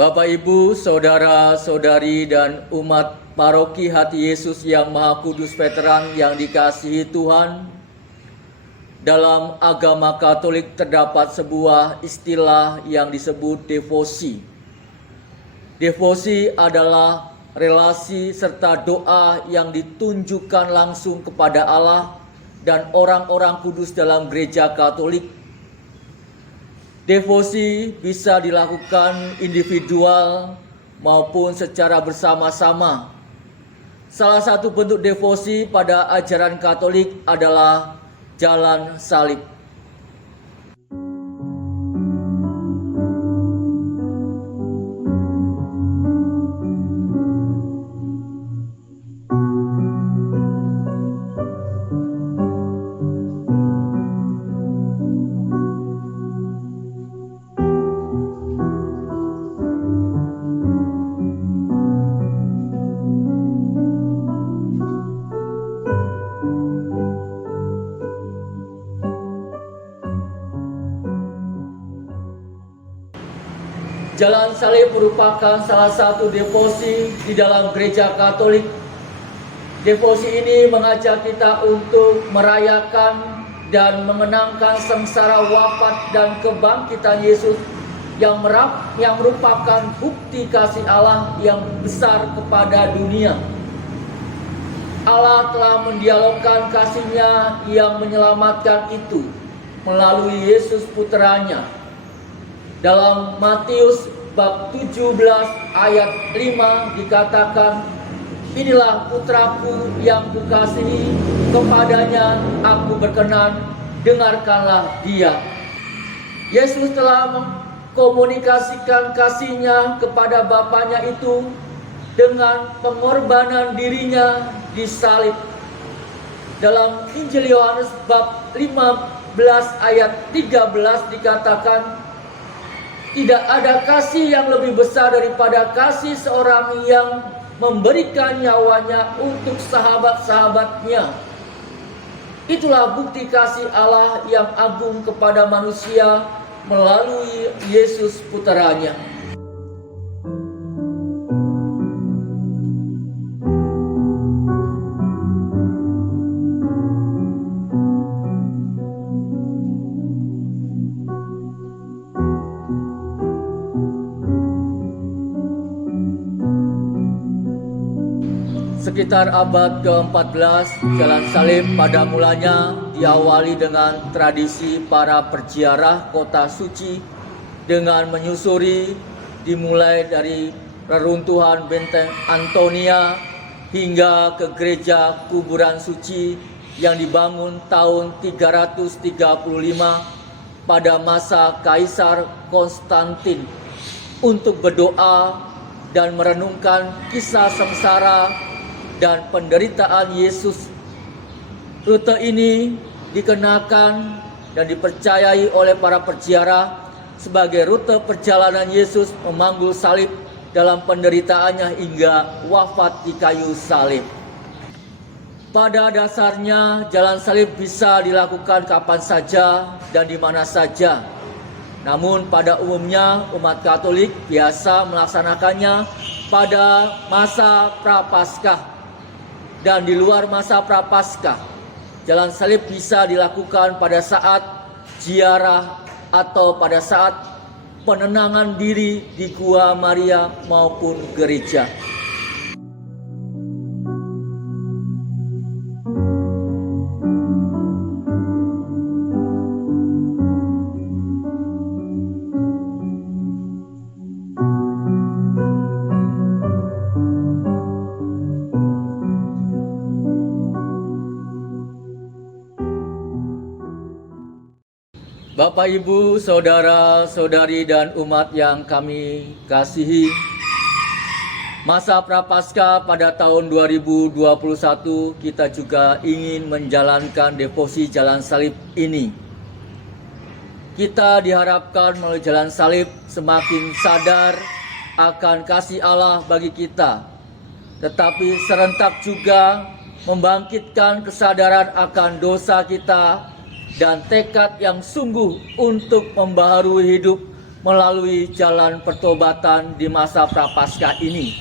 Bapak, Ibu, saudara-saudari, dan umat paroki Hati Yesus yang Maha Kudus Veteran yang dikasihi Tuhan, dalam agama Katolik terdapat sebuah istilah yang disebut devosi. Devosi adalah relasi serta doa yang ditunjukkan langsung kepada Allah dan orang-orang kudus dalam gereja Katolik. Devosi bisa dilakukan individual maupun secara bersama-sama. Salah satu bentuk devosi pada ajaran Katolik adalah jalan salib. Jalan salib merupakan salah satu devosi di dalam gereja Katolik. Devosi ini mengajak kita untuk merayakan dan mengenangkan sengsara wafat dan kebangkitan Yesus yang merupakan bukti kasih Allah yang besar kepada dunia. Allah telah mendialogkan kasih-Nya yang menyelamatkan itu melalui Yesus putranya. Dalam Matius bab 17 ayat 5 dikatakan, "Inilah putraku yang kukasihi, kepadanya aku berkenan, dengarkanlah dia." Yesus telah mengkomunikasikan kasih-Nya kepada Bapaknya itu dengan pengorbanan dirinya di salib. Dalam Injil Yohanes bab 15 ayat 13 dikatakan, "Tidak ada kasih yang lebih besar daripada kasih seorang yang memberikan nyawanya untuk sahabat-sahabatnya." Itulah bukti kasih Allah yang agung kepada manusia melalui Yesus putranya. Sekitar abad ke-14, jalan salib pada mulanya diawali dengan tradisi para perziarah kota suci dengan menyusuri dimulai dari reruntuhan benteng Antonia hingga ke gereja kuburan suci yang dibangun tahun 335 pada masa Kaisar Konstantin untuk berdoa dan merenungkan kisah sengsara dan penderitaan Yesus. Rute ini dikenakan dan dipercayai oleh para perziarah sebagai rute perjalanan Yesus memanggul salib dalam penderitaannya hingga wafat di kayu salib. Pada dasarnya, jalan salib bisa dilakukan kapan saja dan di mana saja. Namun pada umumnya umat Katolik biasa melaksanakannya pada masa Prapaskah. Dan di luar masa Prapaskah, jalan salib bisa dilakukan pada saat ziarah atau pada saat penenangan diri di Gua Maria maupun gereja. Bapak, Ibu, saudara-saudari, dan umat yang kami kasihi, masa Prapaskah pada tahun 2021 kita juga ingin menjalankan devosi jalan salib ini. Kita diharapkan melalui jalan salib semakin sadar akan kasih Allah bagi kita, tetapi serentak juga membangkitkan kesadaran akan dosa kita dan tekad yang sungguh untuk membaharui hidup melalui jalan pertobatan di masa Prapaskah ini.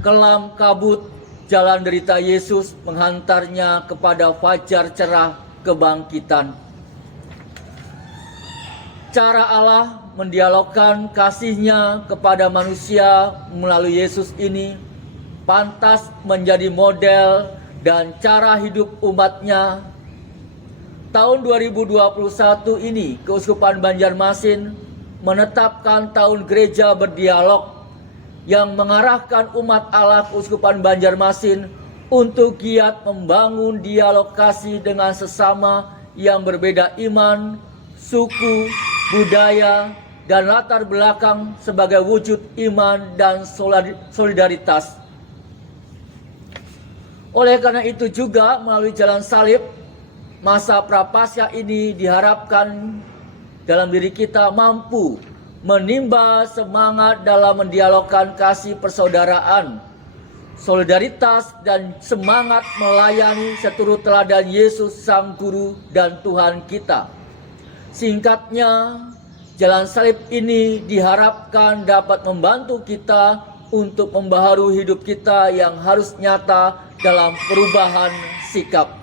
Kelam kabut jalan derita Yesus menghantarnya kepada fajar cerah kebangkitan. Cara Allah mendialogkan kasih-Nya kepada manusia melalui Yesus ini pantas menjadi model dan cara hidup umat-Nya. Tahun 2021 ini, Keuskupan Banjarmasin menetapkan Tahun Gereja Berdialog yang mengarahkan umat Allah Keuskupan Banjarmasin untuk giat membangun dialog kasih dengan sesama yang berbeda iman, suku, budaya, dan latar belakang sebagai wujud iman dan solidaritas. Oleh karena itu juga melalui jalan salib, masa Prapaskah ini diharapkan dalam diri kita mampu menimba semangat dalam mendialogkan kasih persaudaraan, solidaritas, dan semangat melayani seturut teladan Yesus Sang Guru dan Tuhan kita. Singkatnya, jalan salib ini diharapkan dapat membantu kita untuk membaharui hidup kita yang harus nyata dalam perubahan sikap.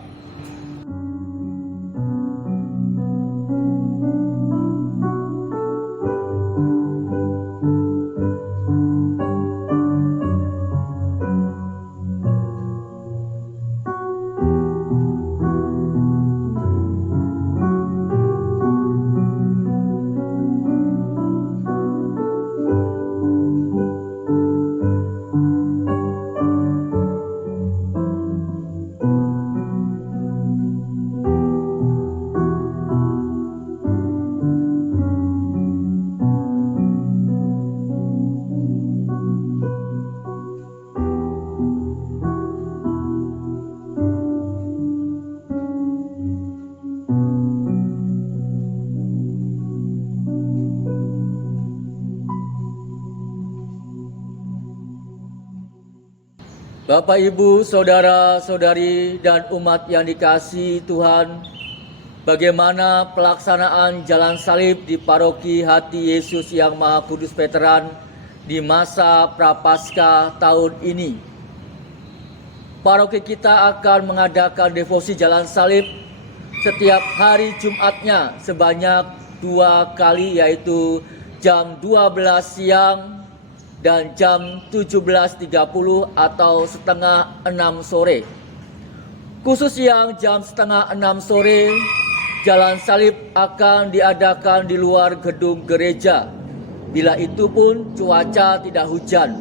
Bapak, Ibu, saudara-saudari, dan umat yang dikasihi Tuhan, bagaimana pelaksanaan jalan salib di Paroki Hati Yesus yang Maha Kudus Veteran di masa Prapaskah tahun ini? Paroki kita akan mengadakan devosi jalan salib setiap hari Jumatnya sebanyak 2 kali, yaitu jam 12 siang dan jam 17.30 atau setengah 6 sore. Khusus yang jam setengah 6 sore, jalan salib akan diadakan di luar gedung gereja, bila itu pun cuaca tidak hujan.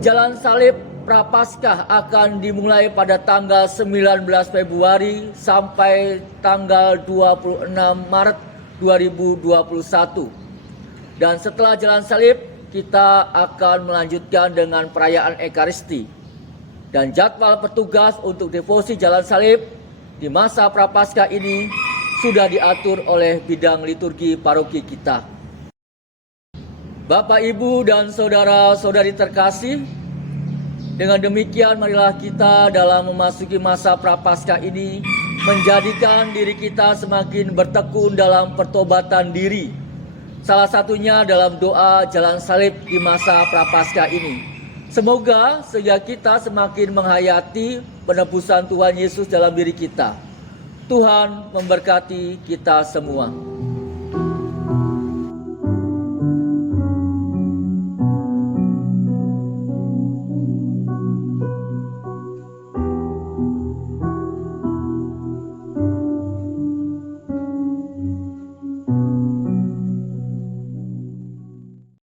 Jalan salib Prapaskah akan dimulai pada tanggal 19 Februari sampai tanggal 26 Maret 2021. Dan setelah jalan salib, kita akan melanjutkan dengan perayaan Ekaristi. Dan jadwal petugas untuk devosi jalan salib di masa Prapaskah ini sudah diatur oleh bidang liturgi paroki kita. Bapak, Ibu, dan saudara-saudari terkasih, dengan demikian marilah kita dalam memasuki masa Prapaskah ini menjadikan diri kita semakin bertekun dalam pertobatan diri. Salah satunya dalam doa jalan salib di masa Prapaskah ini. Semoga sehingga kita semakin menghayati penebusan Tuhan Yesus dalam diri kita. Tuhan memberkati kita semua.